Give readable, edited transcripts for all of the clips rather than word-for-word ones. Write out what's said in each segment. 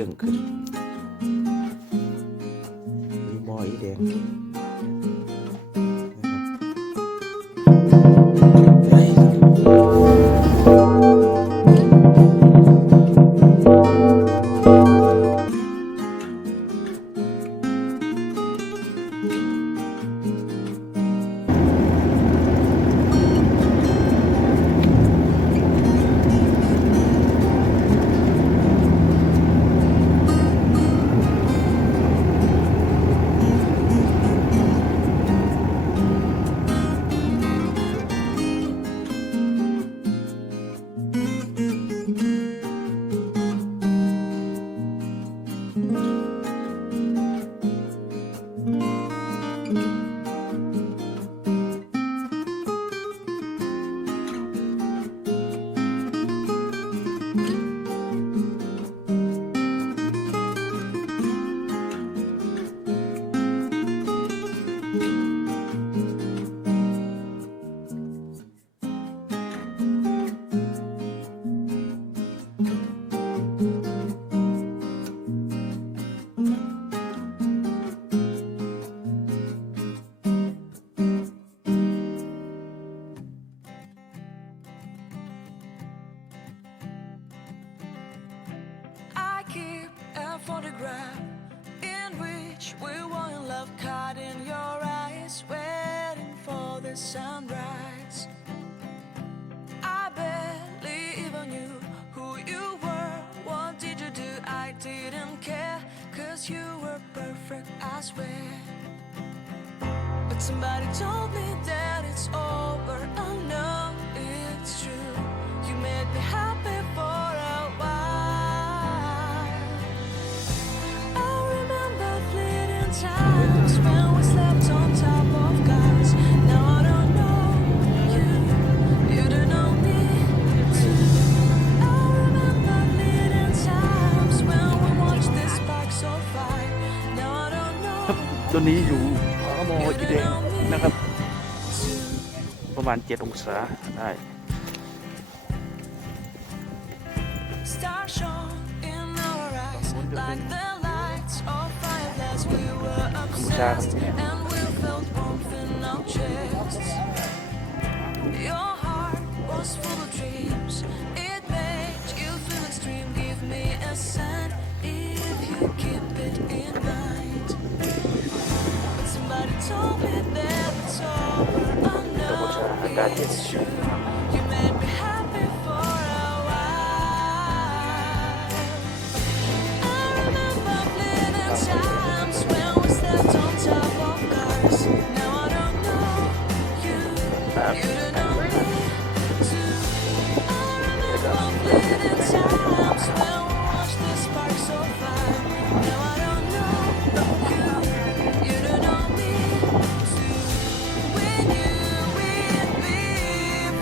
ด้งขึ้นดูหม้ออีแดงphotograph in which we were in love, caught in your eyes, waiting for the sunrise. I barely even knew who you were. What did you do? I didn't care, 'cause you were perfect, I swear. But somebody told me that it's over. I know it's true. You made me happy for a while. I remember fleeting times when we slept on top of cars. Now I don't know you, you don't know me too. I remember fleeting times when we watched the sparks so fire. Now I don't know ตัวนี้อยู่หม้ออีแดงนะครับประมาณ7 องศาได้ Stars shone in our eyes like the lights of fireflies. We were obsessed and we felt warmth in our chests. Your heart was full of dreams. It made you feel extreme. Give me a sign if you keep it in mind. But somebody told me that it's over. I know it's true. You made me happy for a while. I remember fleeting times when we slept on top of cars. Now I don't know you, you don't know me too. I remember fleeting times when we watched the sparks so fire. Now I don't know you, you don't know me too. We knew we'd be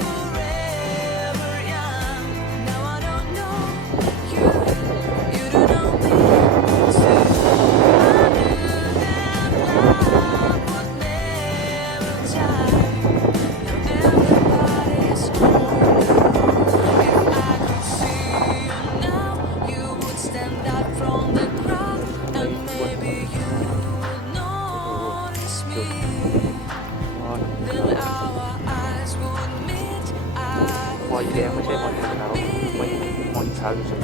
forever young. Now I don't know you, you don't know me too. I knew that love would never die. Now everybody's on their own. If I could see you now, you would stand out from the crowd, and maybe you would notice me. Then our eyes would meet. I หม้อ would อีแดง feel ไม่ใช่หม้อ what ขาว it ไม่ means หม้ออีขาวอยู่เฉย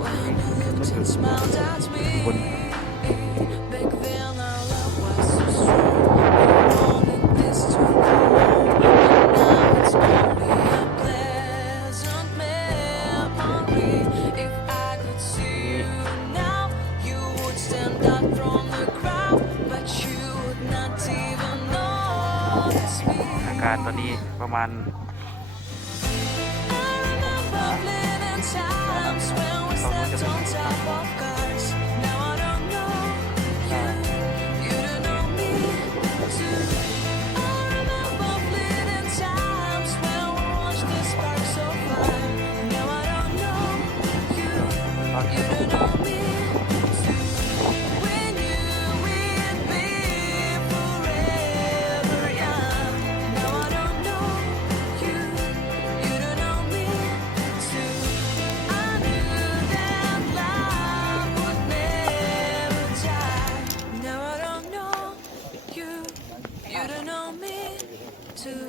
when you looked and smiled at me. Back then our love was so strong. We wanted this to go on. Now it's only a pleasant memory. If I could see you now, you would stand out from the crowd, but you would not even notice me. ๆอากาศตอนนี้ประมาณ I remember fleeting times when we slept on top of cars. Now I don't know you, you don't know me too. I remember fleeting times when we watched the sparks so fire. Now I don't know you, you don't know me too. We knew we'd be forever young. Now I don't know you, you don't know me too. I knew that love would to